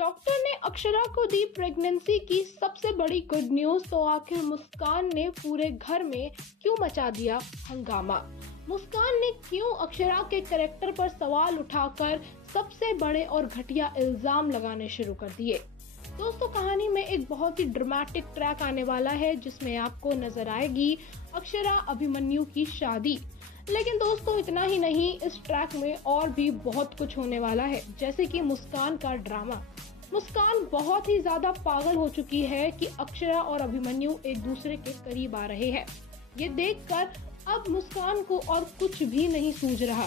Doctor ने अक्षरा को the pregnancy की सबसे बड़ी गुड न्यूज। तो आखिर मुस्कान ने पूरे घर में क्यों मचा दिया हंगामा? मुस्कान ने क्यों अक्षरा के कैरेक्टर पर सवाल उठाकर सबसे बड़े और घटिया इल्जाम लगाने शुरू कर दिए? दोस्तों, कहानी में एक बहुत ही ड्रामेटिक ट्रैक आने वाला है जिसमें आपको नजर आएगी अक्षरा अभिमन्यु की शादी। लेकिन दोस्तों, इतना ही नहीं, इस ट्रैक में और भी बहुत कुछ होने वाला है, जैसे कि मुस्कान का ड्रामा। मुस्कान बहुत ही ज्यादा पागल हो चुकी है कि अक्षरा और अभिमन्यु एक दूसरे के करीब आ रहे हैं। ये देखकर अब मुस्कान को और कुछ भी नहीं सूझ रहा।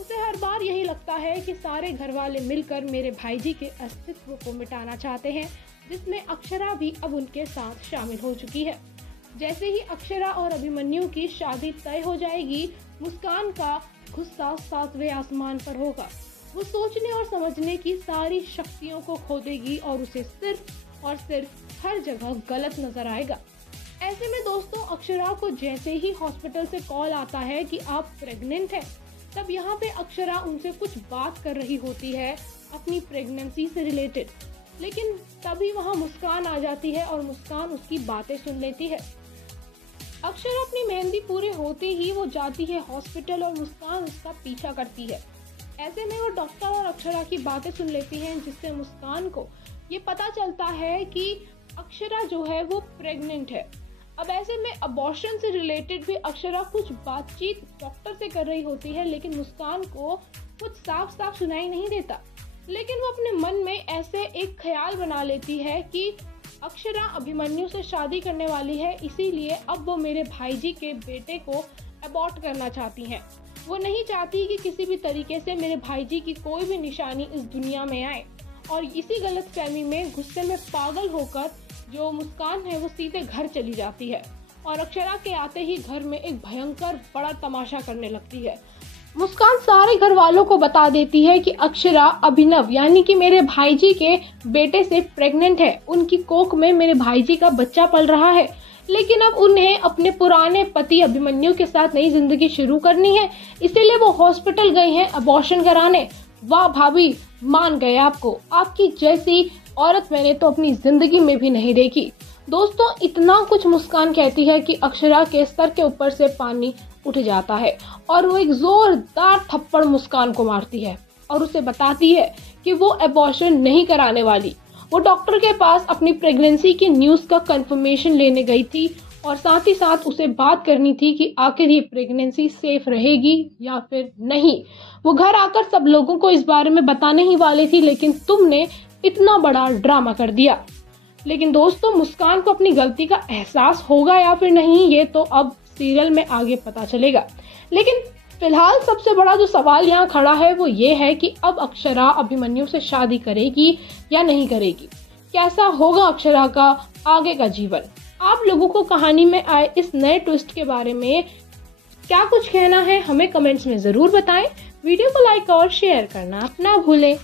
उसे हर बार यही लगता है कि सारे घर वाले मिलकर मेरे भाईजी के अस्तित्व को मिटाना चाहते हैं, जिसमें अक्षरा भी अब उनके साथ शामिल हो चुकी है। जैसे ही अक्षरा और अभिमन्यु की शादी तय हो जाएगी, मुस्कान का गुस्सा सातवें आसमान पर होगा। वो सोचने और समझने की सारी शक्तियों को खो देगी और उसे सिर्फ और सिर्फ हर जगह गलत नजर आएगा। ऐसे में दोस्तों, अक्षरा को जैसे ही हॉस्पिटल से कॉल आता है कि आप प्रेग्नेंट हैं, तब यहाँ पे अक्षरा उनसे कुछ बात कर रही होती है अपनी प्रेगनेंसी से रिलेटेड। लेकिन तभी वहाँ मुस्कान आ जाती है और मुस्कान उसकी बातें सुन लेती है। अक्षरा अपनी मेहंदी पूरे होते ही वो जाती है हॉस्पिटल और मुस्कान उसका पीछा करती है। ऐसे में वो डॉक्टर और अक्षरा की बातें सुन लेती हैं, जिससे मुस्कान को ये पता चलता है कि अक्षरा जो है वो प्रेग्नेंट है। अब ऐसे में अबॉर्शन से रिलेटेड भी अक्षरा कुछ बातचीत डॉक्टर से कर रही होती है, लेकिन मुस्कान को कुछ साफ साफ सुनाई नहीं देता। लेकिन वो अपने मन में ऐसे एक ख्याल बना लेती है कि अक्षरा अभिमन्यु से शादी करने वाली है, इसीलिए अब वो मेरे भाईजी के बेटे को अबॉर्ट करना चाहती हैं। वो नहीं चाहती कि किसी भी तरीके से मेरे भाईजी की कोई भी निशानी इस दुनिया में आए। और इसी गलतफहमी में गुस्से में पागल होकर जो मुस्कान है वो सीधे घर चली जाती है और अक्षरा के आते ही घर में एक भयंकर बड़ा तमाशा करने लगती है। मुस्कान सारे घर वालों को बता देती है कि अक्षरा अभिनव यानी कि मेरे भाईजी के बेटे से प्रेग्नेंट है। उनकी कोख में मेरे भाईजी का बच्चा पल रहा है, लेकिन अब उन्हें अपने पुराने पति अभिमन्यु के साथ नई जिंदगी शुरू करनी है, इसीलिए वो हॉस्पिटल गए हैं अबॉर्शन कराने। वाह भाभी, मान गए आपको, आपकी जैसी औरत मैंने तो अपनी जिंदगी में भी नहीं देखी। दोस्तों, इतना कुछ मुस्कान कहती है कि अक्षरा के सर के ऊपर से पानी उठ जाता है और वो एक जोरदार थप्पड़ मुस्कान को मारती है और उसे बताती है कि वो अबॉर्शन नहीं कराने वाली। वो डॉक्टर के पास अपनी प्रेगनेंसी की न्यूज का कंफर्मेशन लेने गई थी और साथ ही साथ उसे बात करनी थी कि आखिर ये प्रेगनेंसी सेफ रहेगी या फिर नहीं। वो घर आकर सब लोगों को इस बारे में बताने ही वाली थी, लेकिन तुमने इतना बड़ा ड्रामा कर दिया। लेकिन दोस्तों, मुस्कान को अपनी गलती का एहसास होगा या फिर नहीं, ये तो अब सीरियल में आगे पता चलेगा। लेकिन फिलहाल सबसे बड़ा जो सवाल यहाँ खड़ा है वो ये है कि अब अक्षरा अभिमन्यु से शादी करेगी या नहीं करेगी? कैसा होगा अक्षरा का आगे का जीवन? आप लोगों को कहानी में आए इस नए ट्विस्ट के बारे में क्या कुछ कहना है, हमें कमेंट्स में जरूर बताएं। वीडियो को लाइक और शेयर करना ना भूलें।